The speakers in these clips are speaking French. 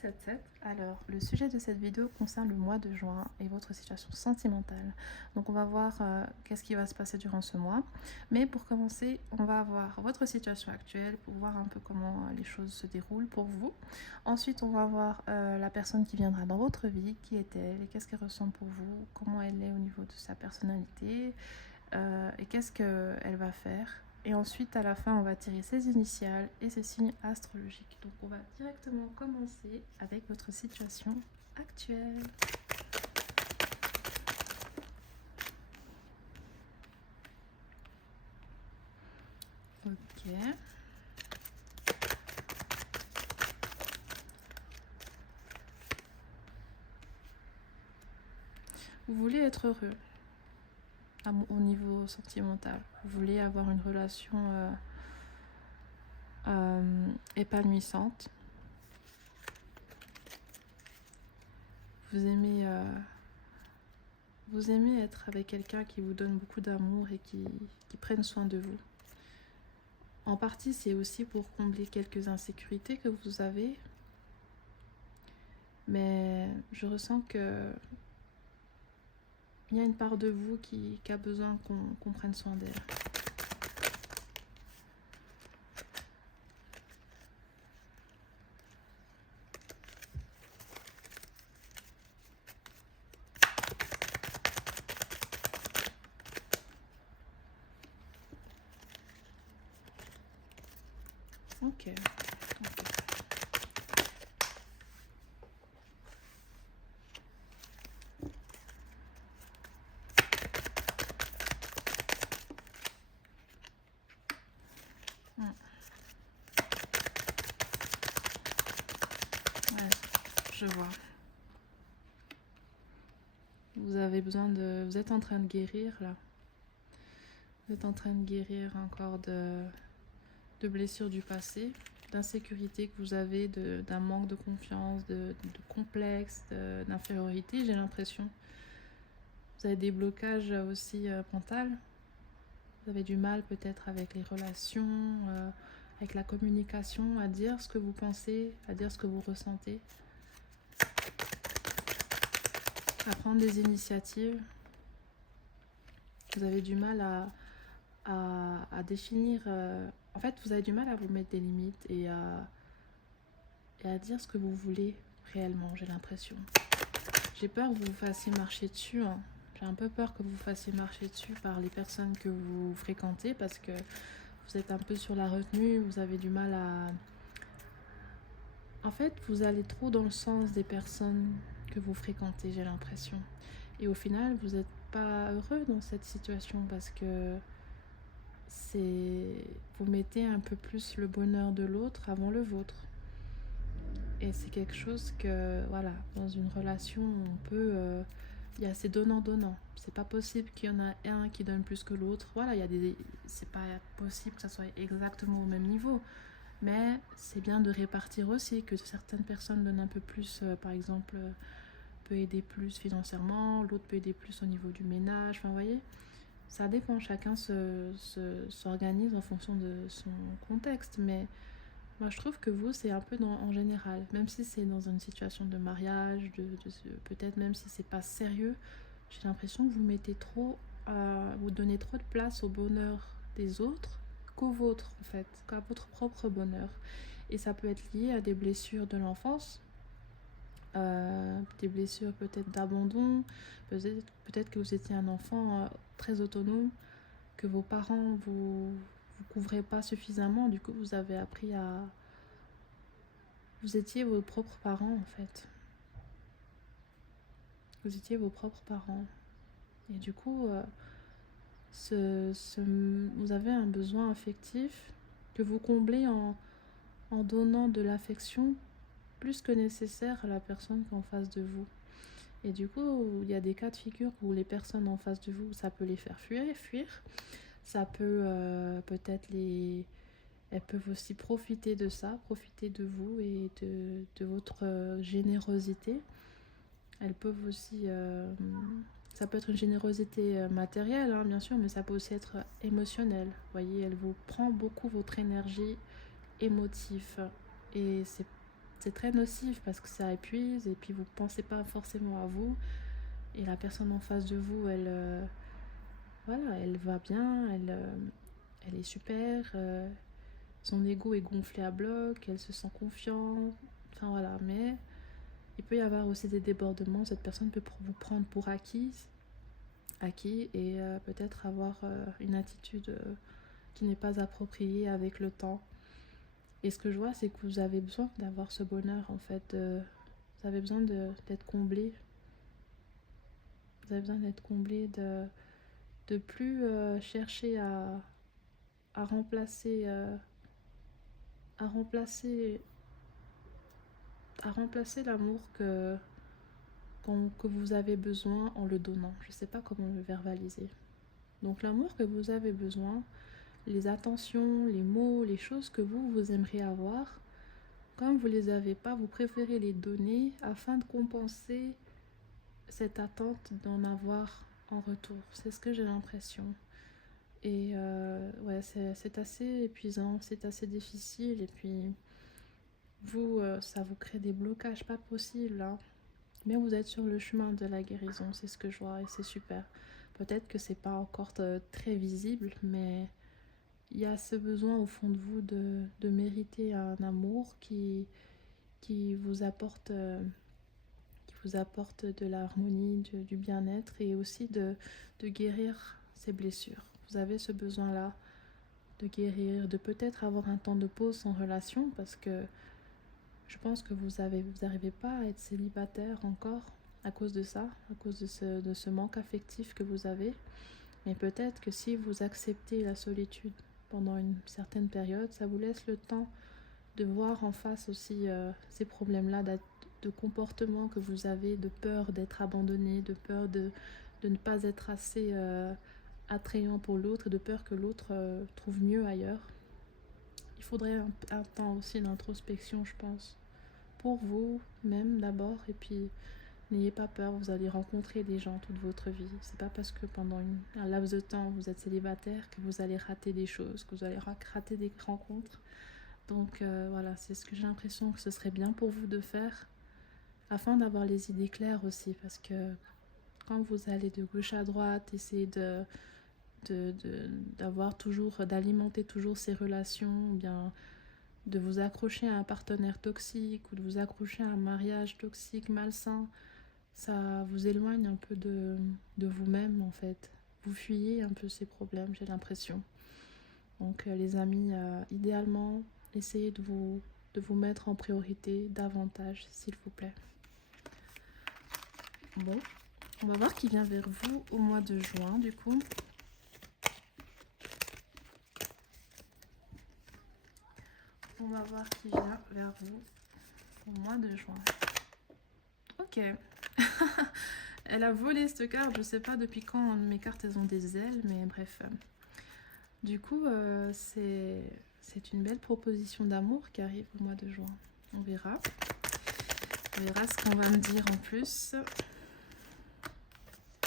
777. Alors, le sujet de cette vidéo concerne le mois de juin et votre situation sentimentale. Donc, on va voir qu'est-ce qui va se passer durant ce mois. Mais pour commencer, on va voir votre situation actuelle pour voir un peu comment les choses se déroulent pour vous. Ensuite, on va voir la personne qui viendra dans votre vie, qui est-elle, et qu'est-ce qu'elle ressent pour vous, comment elle est au niveau de sa personnalité, et qu'est-ce qu'elle va faire. Et ensuite, à la fin, on va tirer ses initiales et ses signes astrologiques. Donc, on va directement commencer avec votre situation actuelle. Ok. Vous voulez être heureux au niveau sentimental. Vous voulez avoir une relation épanouissante. Vous aimez être avec quelqu'un qui vous donne beaucoup d'amour et qui prenne soin de vous. En partie, c'est aussi pour combler quelques insécurités que vous avez. Mais je ressens que il y a une part de vous qui a besoin qu'on prenne soin d'elle. Ok. Ouais, je vois. Vous avez besoin de... Vous êtes en train de guérir, là. Vous êtes en train de guérir encore de blessures du passé, d'insécurité que vous avez, d'un manque de confiance, de complexe, d'infériorité, j'ai l'impression. Vous avez des blocages aussi mentaux. Vous avez du mal peut-être avec les relations, avec la communication, à dire ce que vous pensez, à dire ce que vous ressentez. À prendre des initiatives. Vous avez du mal à définir... en fait, vous avez du mal à vous mettre des limites et à dire ce que vous voulez réellement, j'ai l'impression. J'ai peur que vous vous fassiez marcher dessus. Hein. J'ai un peu peur que vous vous fassiez marcher dessus par les personnes que vous fréquentez parce que vous êtes un peu sur la retenue, vous avez du mal à... En fait, vous allez trop dans le sens des personnes que vous fréquentez, j'ai l'impression. Et au final, vous n'êtes pas heureux dans cette situation parce que vous mettez un peu plus le bonheur de l'autre avant le vôtre. Et c'est quelque chose que, voilà, dans une relation, on peut... il y a ces donnant-donnant. C'est pas possible qu'il y en a un qui donne plus que l'autre. Voilà, c'est pas possible que ça soit exactement au même niveau. Mais c'est bien de répartir aussi, que certaines personnes donnent un peu plus, par exemple, peut aider plus financièrement, l'autre peut aider plus au niveau du ménage. Enfin, vous voyez, ça dépend, chacun s'organise en fonction de son contexte. Mais moi, je trouve que vous, c'est un peu en général, même si c'est dans une situation de mariage, peut-être même si c'est pas sérieux, j'ai l'impression que vous mettez trop, vous donnez trop de place au bonheur des autres qu'au vôtre, en fait, qu'à votre propre bonheur. Et ça peut être lié à des blessures de l'enfance, des blessures peut-être d'abandon, peut-être que vous étiez un enfant très autonome, que vos parents vous couvraient pas suffisamment, du coup vous avez appris à... Vous étiez vos propres parents en fait. Vous étiez vos propres parents. Et du coup, vous avez un besoin affectif que vous comblez en donnant de l'affection plus que nécessaire à la personne qui est en face de vous. Et du coup, il y a des cas de figure où les personnes en face de vous, ça peut les faire fuir. Ça peut peut-être Elles peuvent aussi profiter de ça, profiter de vous et de votre générosité. Elles peuvent aussi... ça peut être une générosité matérielle, hein, bien sûr, mais ça peut aussi être émotionnel. Vous voyez, elle vous prend beaucoup votre énergie émotive. Et c'est très nocif parce que ça épuise et puis vous ne pensez pas forcément à vous. Et la personne en face de vous, voilà, elle va bien, elle est super, son ego est gonflé à bloc, elle se sent confiante, enfin voilà, mais il peut y avoir aussi des débordements, cette personne peut vous prendre pour acquis et peut-être avoir une attitude qui n'est pas appropriée avec le temps. Et ce que je vois, c'est que vous avez besoin d'avoir ce bonheur en fait, vous avez besoin d'être comblé, vous avez besoin d'être comblé, de plus chercher à remplacer à remplacer à remplacer l'amour que vous avez besoin en le donnant. Je ne sais pas comment le verbaliser. Donc l'amour que vous avez besoin, les attentions, les mots, les choses que vous aimeriez avoir, comme vous ne les avez pas, vous préférez les donner afin de compenser cette attente d'en avoir en retour. C'est ce que j'ai l'impression. Et ouais, c'est assez épuisant, c'est assez difficile. Et puis, vous, ça vous crée des blocages pas possibles, hein. Mais vous êtes sur le chemin de la guérison, c'est ce que je vois et c'est super. Peut-être que c'est pas encore très visible, mais il y a ce besoin au fond de vous de mériter un amour qui vous apporte, de l'harmonie, du bien-être et aussi de guérir ces blessures. Vous avez ce besoin-là de guérir, de peut-être avoir un temps de pause en relation parce que je pense que vous n'arrivez pas à être célibataire encore à cause de ça, à cause de ce manque affectif que vous avez. Mais peut-être que si vous acceptez la solitude pendant une certaine période, ça vous laisse le temps de voir en face aussi ces problèmes-là de comportement que vous avez, de peur d'être abandonné, de peur de ne pas être assez attrayant pour l'autre, de peur que l'autre trouve mieux ailleurs. Il faudrait un temps aussi d'introspection, je pense, pour vous même d'abord, et puis n'ayez pas peur, vous allez rencontrer des gens toute votre vie. C'est pas parce que pendant un laps de temps vous êtes célibataire que vous allez rater des choses, que vous allez rater des rencontres. Donc voilà, c'est ce que j'ai l'impression que ce serait bien pour vous de faire, afin d'avoir les idées claires aussi, parce que quand vous allez de gauche à droite, essayer d'alimenter toujours ces relations, ou bien de vous accrocher à un partenaire toxique ou de vous accrocher à un mariage toxique, malsain, ça vous éloigne un peu de vous-même en fait. Vous fuyez un peu ces problèmes, j'ai l'impression. Donc les amis, idéalement, essayez de vous mettre en priorité davantage, s'il vous plaît. Bon, on va voir qui vient vers vous au mois de juin du coup. On va voir qui vient vers vous au mois de juin. Ok. Elle a volé cette carte, je sais pas depuis quand mes cartes elles ont des ailes, mais bref. Du coup, c'est une belle proposition d'amour qui arrive au mois de juin. On verra. On verra ce qu'on va me dire en plus.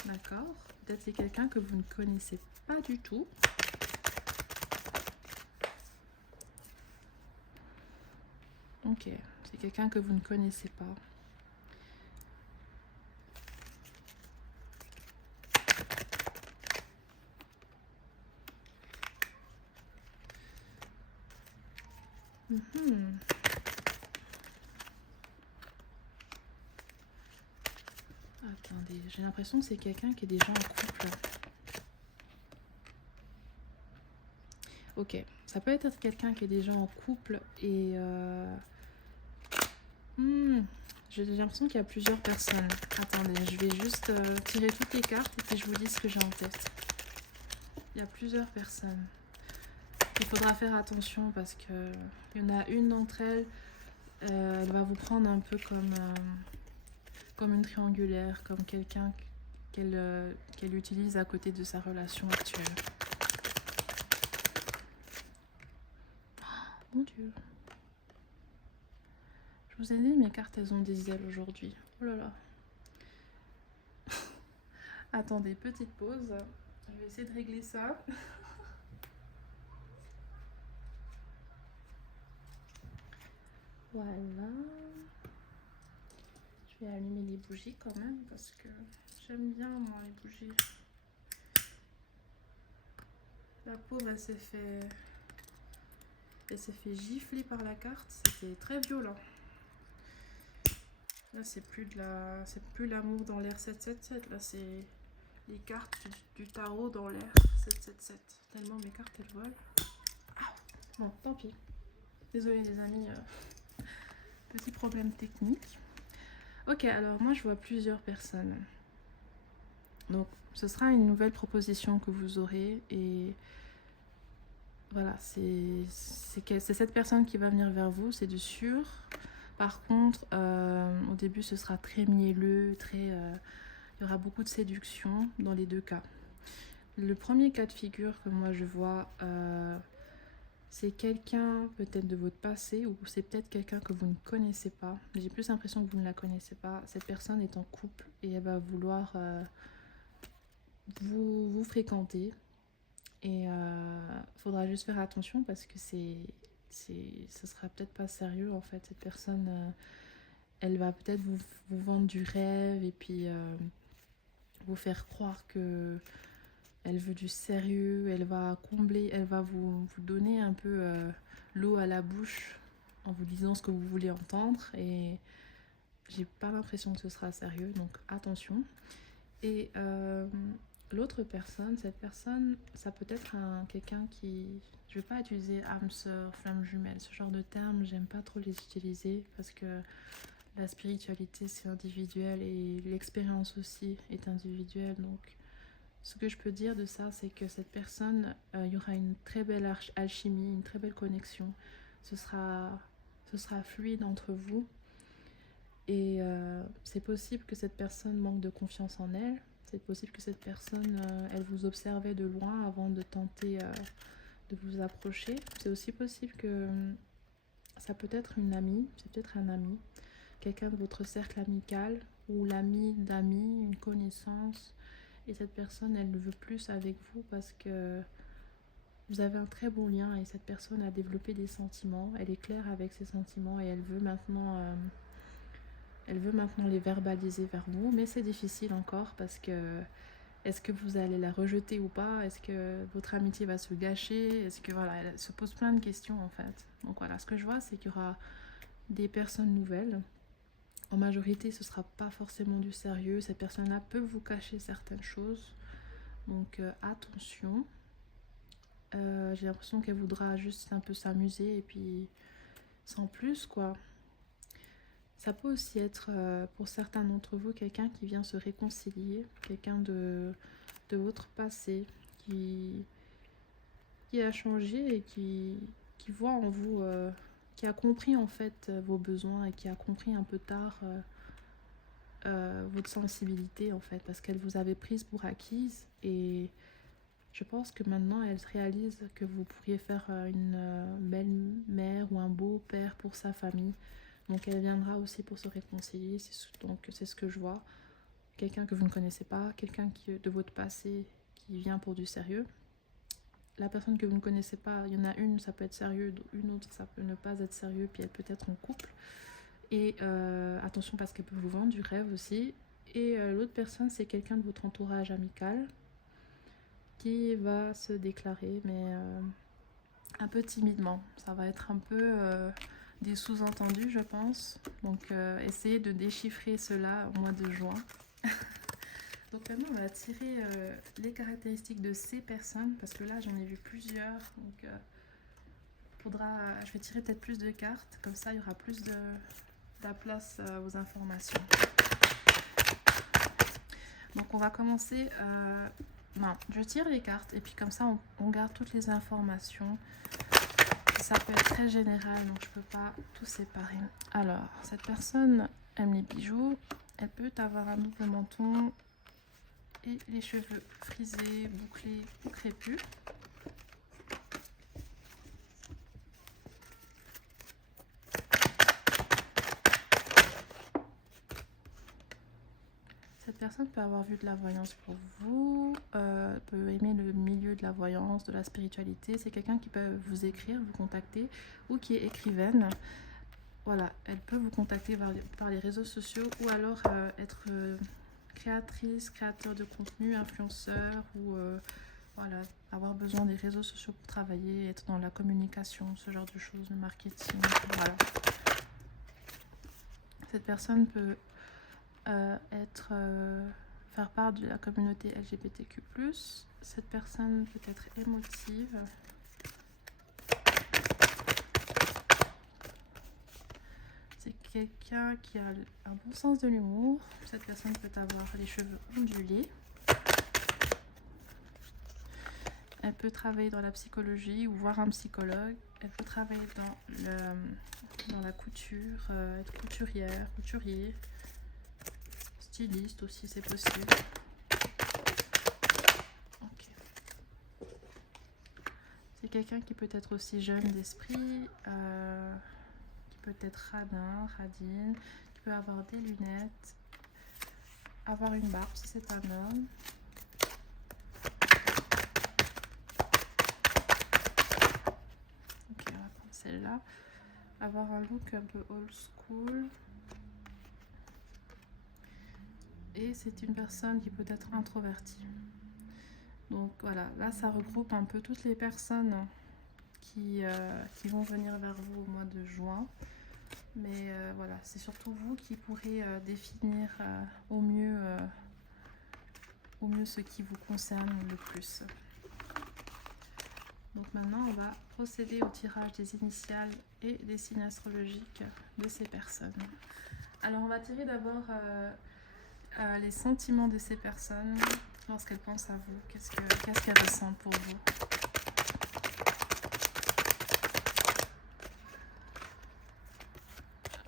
D'accord. Peut-être c'est quelqu'un que vous ne connaissez pas du tout. Ok. C'est quelqu'un que vous ne connaissez pas. Attendez, j'ai l'impression que c'est quelqu'un qui est déjà en couple. Ok, ça peut être quelqu'un qui est déjà en couple et... j'ai l'impression qu'il y a plusieurs personnes. Attendez, je vais juste tirer toutes les cartes et puis je vous dis ce que j'ai en tête. Il y a plusieurs personnes. Il faudra faire attention parce que il y en a une d'entre elles, elle va vous prendre un peu comme une triangulaire, comme quelqu'un qu'elle utilise à côté de sa relation actuelle. Oh, mon Dieu. Je vous ai dit, mes cartes, elles ont des ailes aujourd'hui. Oh là là. Attendez, petite pause. Je vais essayer de régler ça. Voilà. Je vais allumer les bougies quand même parce que j'aime bien moi les bougies. La pauvre elle s'est fait gifler par la carte, c'était très violent. Là c'est plus l'amour dans l'air 777, là c'est les cartes du tarot dans l'air 777. Tellement mes cartes elles volent. Ah, bon, tant pis. Désolée les amis, petit problème technique. Ok, alors moi je vois plusieurs personnes. Donc ce sera une nouvelle proposition que vous aurez et voilà, c'est cette personne qui va venir vers vous, c'est de sûr. Par contre, au début ce sera très mielleux, il y aura beaucoup de séduction dans les deux cas. Le premier cas de figure que moi je vois, c'est quelqu'un peut-être de votre passé ou c'est peut-être quelqu'un que vous ne connaissez pas. J'ai plus l'impression que vous ne la connaissez pas. Cette personne est en couple et elle va vouloir vous fréquenter. Et faudra juste faire attention parce que ce sera peut-être pas sérieux en fait. Cette personne, elle va peut-être vous vendre du rêve et puis vous faire croire que elle veut du sérieux, elle va combler, elle va vous donner un peu l'eau à la bouche en vous disant ce que vous voulez entendre et j'ai pas l'impression que ce sera sérieux, donc attention. Et l'autre personne, cette personne, ça peut être quelqu'un qui... Je vais pas utiliser âme sœur, flamme jumelle, ce genre de termes, j'aime pas trop les utiliser parce que la spiritualité c'est individuel et l'expérience aussi est individuelle, donc ce que je peux dire de ça, c'est que cette personne, il y aura une très belle alchimie, une très belle connexion. Ce sera fluide entre vous. Et c'est possible que cette personne manque de confiance en elle. C'est possible que cette personne, elle vous observait de loin avant de tenter de vous approcher. C'est aussi possible que ça peut être une amie, c'est peut-être un ami, quelqu'un de votre cercle amical ou l'ami d'amis, une connaissance. Et cette personne, elle ne veut plus avec vous parce que vous avez un très bon lien et cette personne a développé des sentiments. Elle est claire avec ses sentiments et elle veut maintenant les verbaliser vers vous. Mais c'est difficile encore parce que est-ce que vous allez la rejeter ou pas? Est-ce que votre amitié va se gâcher? Est-ce que voilà, elle se pose plein de questions en fait. Donc voilà, ce que je vois, c'est qu'il y aura des personnes nouvelles. En majorité, ce ne sera pas forcément du sérieux. Cette personne-là peut vous cacher certaines choses. Donc attention. J'ai l'impression qu'elle voudra juste un peu s'amuser et puis sans plus quoi. Ça peut aussi être pour certains d'entre vous quelqu'un qui vient se réconcilier, quelqu'un de votre passé qui a changé et qui voit en vous, qui a compris en fait vos besoins et qui a compris un peu tard votre sensibilité en fait parce qu'elle vous avait prise pour acquise et je pense que maintenant elle réalise que vous pourriez faire une belle mère ou un beau père pour sa famille. Donc elle viendra aussi pour se réconcilier, donc c'est ce que je vois. Quelqu'un que vous ne connaissez pas, quelqu'un de votre passé qui vient pour du sérieux. La personne que vous ne connaissez pas, il y en a une, ça peut être sérieux, une autre, ça peut ne pas être sérieux, puis elle peut être en couple. Et attention parce qu'elle peut vous vendre du rêve aussi. Et l'autre personne, c'est quelqu'un de votre entourage amical qui va se déclarer, mais un peu timidement. Ça va être un peu des sous-entendus, je pense. Donc, essayez de déchiffrer cela au mois de juin. Donc maintenant, on va tirer les caractéristiques de ces personnes, parce que là, j'en ai vu plusieurs. Donc, je vais tirer peut-être plus de cartes, comme ça, il y aura plus de la place aux informations. Donc, on va commencer... non, je tire les cartes, et puis comme ça, on garde toutes les informations. Ça peut être très général, donc je peux pas tout séparer. Alors, cette personne aime les bijoux. Elle peut avoir un double menton et les cheveux frisés, bouclés ou crépus. Cette personne peut avoir vu de la voyance pour vous, peut aimer le milieu de la voyance, de la spiritualité. C'est quelqu'un qui peut vous écrire, vous contacter ou qui est écrivaine. voilà, elle peut vous contacter par les réseaux sociaux ou alors être créatrice, créateur de contenu, influenceur ou voilà, avoir besoin des réseaux sociaux pour travailler, être dans la communication, ce genre de choses, le marketing, voilà. Cette personne peut faire part de la communauté LGBTQ+. Cette personne peut être émotive. C'est quelqu'un qui a un bon sens de l'humour. Cette personne peut avoir les cheveux ondulés. Elle peut travailler dans la psychologie ou voir un psychologue. Elle peut travailler dans la couture, être couturière, couturier, styliste aussi, c'est possible. Okay. C'est quelqu'un qui peut être aussi jeune d'esprit, qui peut être radin, radine, qui peut avoir des lunettes, avoir une barbe si c'est un homme. Ok, on va prendre celle-là. Avoir un look un peu old school. Et c'est une personne qui peut être introvertie. Donc voilà, là ça regroupe un peu toutes les personnes qui vont venir vers vous au mois de juin. Mais voilà, c'est surtout vous qui pourrez définir au mieux ce qui vous concerne le plus. Donc maintenant, on va procéder au tirage des initiales et des signes astrologiques de ces personnes. Alors, on va tirer d'abord les sentiments de ces personnes lorsqu'elles pensent à vous. Qu'est-ce qu'elles ressentent pour vous?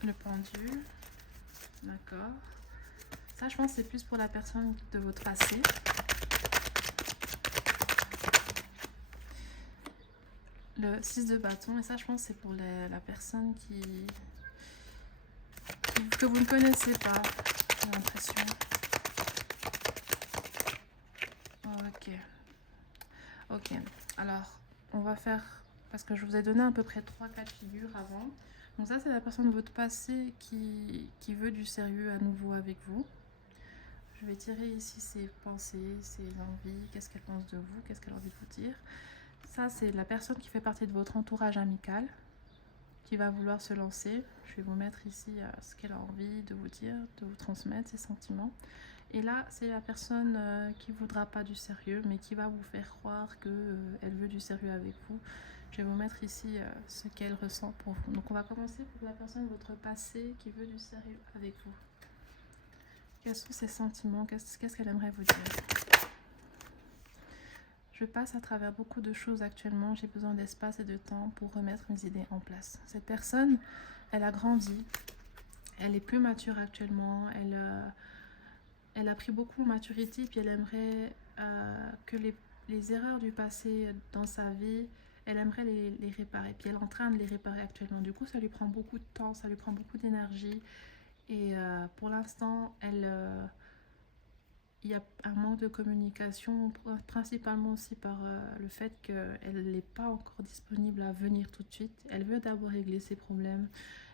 Le pendule. D'accord. Ça, je pense que c'est plus pour la personne de votre passé. Le 6 de bâton, et ça, je pense que c'est pour la personne que vous ne connaissez pas, j'ai l'impression. Ok. Alors, on va faire, parce que je vous ai donné à peu près 3 cas de figure avant. Donc ça, c'est la personne de votre passé qui veut du sérieux à nouveau avec vous. Je vais tirer ici ses pensées, ses envies, qu'est-ce qu'elle pense de vous, qu'est-ce qu'elle a envie de vous dire. Ça, c'est la personne qui fait partie de votre entourage amical, qui va vouloir se lancer. Je vais vous mettre ici ce qu'elle a envie de vous dire, de vous transmettre, ses sentiments. Et là, c'est la personne qui ne voudra pas du sérieux, mais qui va vous faire croire qu'elle veut du sérieux avec vous. Je vais vous mettre ici ce qu'elle ressent pour vous. Donc on va commencer pour la personne de votre passé qui veut du sérieux avec vous. Quels sont ses sentiments? Qu'est-ce qu'elle aimerait vous dire? Je passe à travers beaucoup de choses actuellement. J'ai besoin d'espace et de temps pour remettre mes idées en place. Cette personne, elle a grandi. Elle est plus mature actuellement. Elle a pris beaucoup de maturité. Puis elle aimerait que les erreurs du passé dans sa vie, elle aimerait les réparer. Puis elle est en train de les réparer actuellement. Du coup, ça lui prend beaucoup de temps. Ça lui prend beaucoup d'énergie. Et pour l'instant, il y a un manque de communication, principalement aussi par le fait qu'elle n'est pas encore disponible à venir tout de suite. Elle veut d'abord régler ses problèmes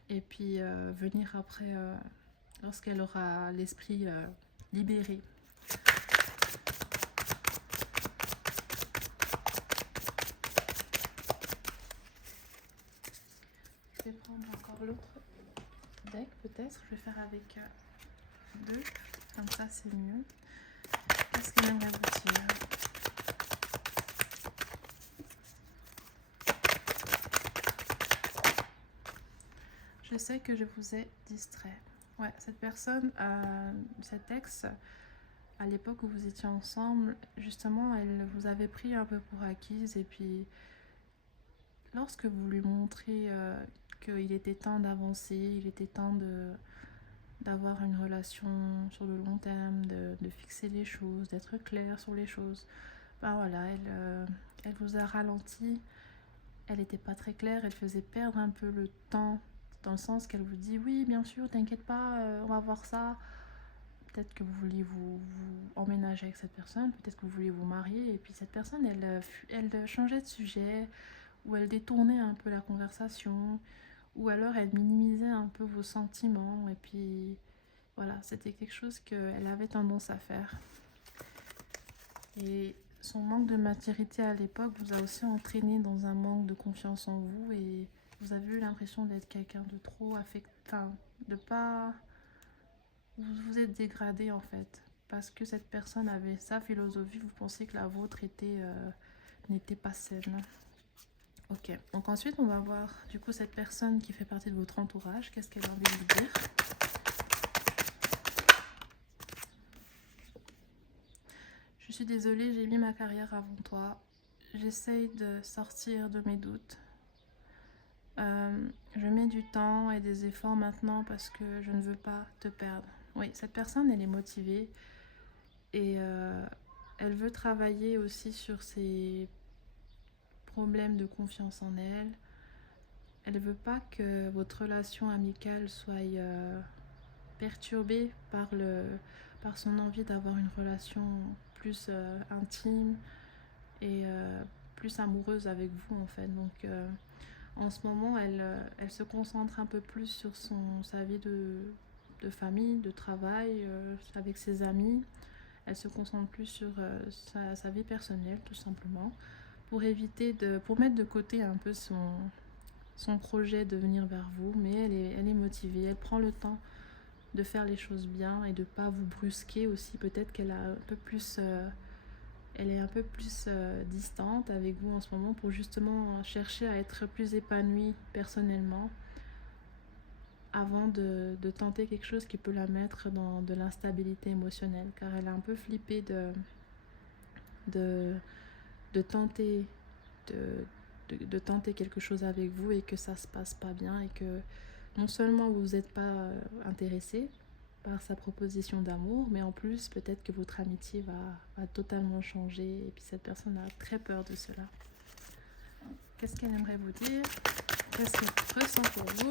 et puis venir après lorsqu'elle aura l'esprit libéré. Je vais prendre encore l'autre deck peut-être. Je vais faire avec 2, comme ça c'est mieux. Qu'est-ce qu'elle aimerait vous dire? Je sais que je vous ai distrait. Ouais, cette personne, cet ex, à l'époque où vous étiez ensemble, justement, elle vous avait pris un peu pour acquise. Et puis, lorsque vous lui montrez qu'il était temps d'avancer, il était temps d'avoir une relation sur le long terme, de fixer les choses, d'être clair sur les choses, ben voilà, elle vous a ralenti. Elle n'était pas très claire, elle faisait perdre un peu le temps, dans le sens qu'elle vous dit oui, bien sûr, t'inquiète pas, on va voir ça. Peut-être que vous vouliez vous emménager avec cette personne, peut-être que vous vouliez vous marier, et puis cette personne, elle changeait de sujet, ou elle détournait un peu la conversation, ou alors elle minimisait un peu vos sentiments, et puis voilà, c'était quelque chose qu'elle avait tendance à faire. Et son manque de maturité à l'époque vous a aussi entraîné dans un manque de confiance en vous, et vous avez eu l'impression d'être quelqu'un de trop affecté, enfin, de pas... Vous vous êtes dégradé en fait, parce que cette personne avait sa philosophie, vous pensiez que la vôtre n'était pas saine. Ok, donc ensuite on va voir du coup cette personne qui fait partie de votre entourage, qu'est-ce qu'elle a envie de vous dire. Je suis désolée, j'ai mis ma carrière avant toi. J'essaye de sortir de mes doutes. Je mets du temps et des efforts maintenant parce que je ne veux pas te perdre. Oui, cette personne, elle est motivée et elle veut travailler aussi sur ses problèmes de confiance en elle. Elle ne veut pas que votre relation amicale soit perturbée par son envie d'avoir une relation plus intime et plus amoureuse avec vous en fait. Donc en ce moment elle se concentre un peu plus sur sa vie de famille, de travail, avec ses amis. Elle se concentre plus sur sa vie personnelle tout simplement, pour mettre de côté un peu son projet de venir vers vous. Mais elle est motivée, elle prend le temps de faire les choses bien et de pas vous brusquer aussi. Peut-être qu'elle a un peu plus elle est un peu plus distante avec vous en ce moment pour justement chercher à être plus épanouie personnellement avant de tenter quelque chose qui peut la mettre dans de l'instabilité émotionnelle, car elle a un peu flippé de, de tenter de tenter quelque chose avec vous et que ça se passe pas bien, et que non seulement vous n'êtes pas intéressé par sa proposition d'amour, mais en plus peut-être que votre amitié va totalement changer, et puis cette personne a très peur de cela. Qu'est-ce qu'elle aimerait vous dire? Qu'est-ce qu'elle ressent pour vous?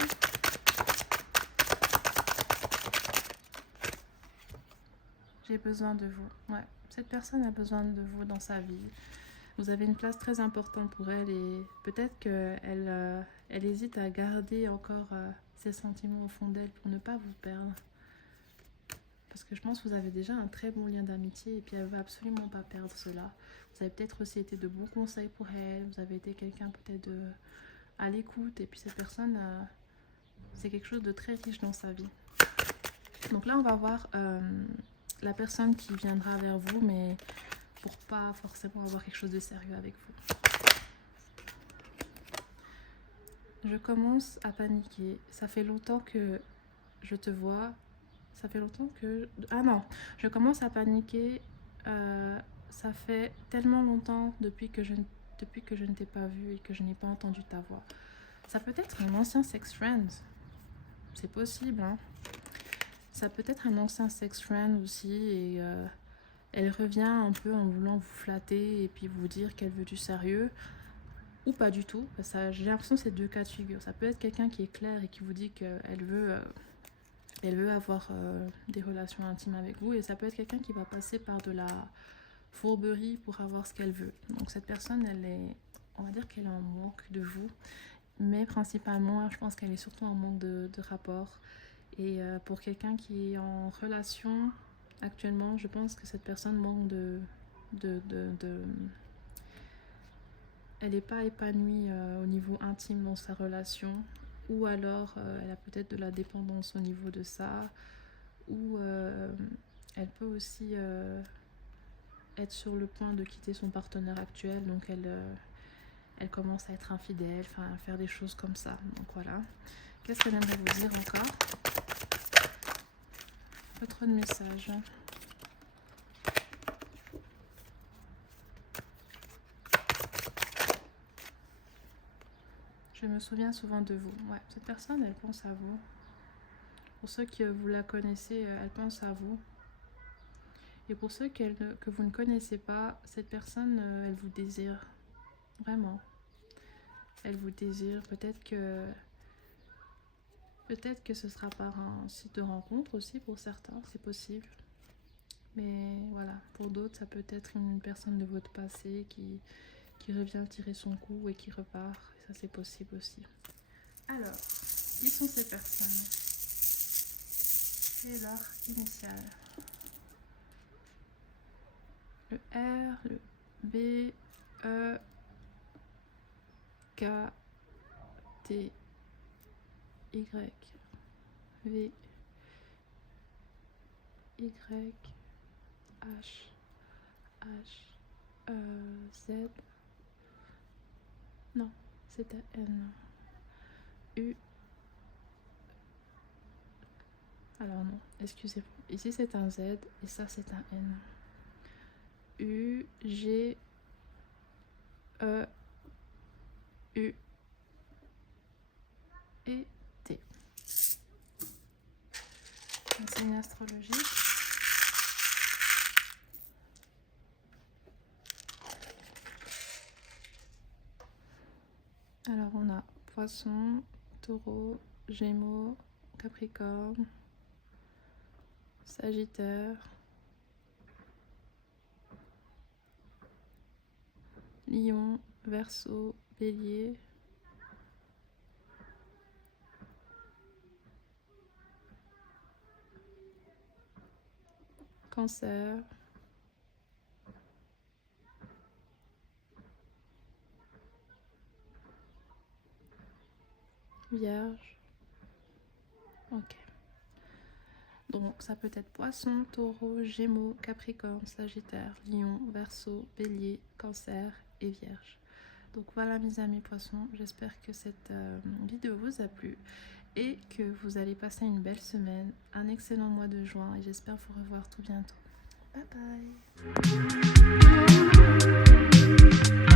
J'ai besoin de vous. Ouais, cette personne a besoin de vous dans sa vie. Vous avez une place très importante pour elle, et peut-être qu'elle elle hésite à garder encore ses sentiments au fond d'elle pour ne pas vous perdre. Parce que je pense que vous avez déjà un très bon lien d'amitié, et puis elle ne veut absolument pas perdre cela. Vous avez peut-être aussi été de bons conseils pour elle, vous avez été quelqu'un peut-être à l'écoute, et puis cette personne, c'est quelque chose de très riche dans sa vie. Donc là on va voir la personne qui viendra vers vous, mais pour pas forcément avoir quelque chose de sérieux avec vous. Je commence à paniquer. Ça fait longtemps que je te vois. Ça fait longtemps que... Ah non, je commence à paniquer. Ça fait tellement longtemps depuis que je ne t'ai pas vu et que je n'ai pas entendu ta voix. Ça peut être un ancien sex friend. C'est possible, hein. Ça peut être un ancien sex friend aussi, et elle revient un peu en voulant vous flatter et puis vous dire qu'elle veut du sérieux, ou pas du tout. J'ai l'impression que c'est deux cas de figure. Ça peut être quelqu'un qui est clair et qui vous dit qu'elle veut avoir des relations intimes avec vous, et ça peut être quelqu'un qui va passer par de la fourberie pour avoir ce qu'elle veut. Donc cette personne, on va dire qu'elle est en manque de vous, mais principalement je pense qu'elle est surtout en manque de rapport. Et pour quelqu'un qui est en relation actuellement, je pense que cette personne manque elle n'est pas épanouie au niveau intime dans sa relation, ou alors elle a peut-être de la dépendance au niveau de ça, ou elle peut aussi être sur le point de quitter son partenaire actuel, donc elle commence à être infidèle, enfin à faire des choses comme ça. Donc voilà. Qu'est-ce qu'elle aimerait vous dire encore? Pas trop de messages. Je me souviens souvent de vous. Ouais, cette personne, elle pense à vous. Pour ceux qui vous la connaissez, elle pense à vous. Et pour ceux que vous ne connaissez pas, cette personne, elle vous désire. Vraiment. Elle vous désire. Peut-être que ce sera par un site de rencontre aussi pour certains, c'est possible. Mais voilà, pour d'autres, ça peut être une personne de votre passé qui revient tirer son coup et qui repart. Ça, c'est possible aussi. Alors, Qui sont ces personnes? Et leur initiale. Le R, le B, E, K, T, Y, V, Y, H, Z. Non, c'est un N. U. Alors non, excusez-moi. Ici c'est un Z et ça c'est un N. U, G, E, U et T. Un signe astrologique. Alors on a Poisson, Taureau, Gémeaux, Capricorne, Sagittaire, Lion, Verseau, Bélier, Cancer, Vierge. Ok. Donc ça peut être Poisson, Taureau, Gémeaux, Capricorne, Sagittaire, Lion, Verseau, Bélier, Cancer et Vierge. Donc voilà mes amis Poissons, j'espère que cette vidéo vous a plu et que vous allez passer une belle semaine, un excellent mois de juin et j'espère vous revoir tout bientôt. Bye bye.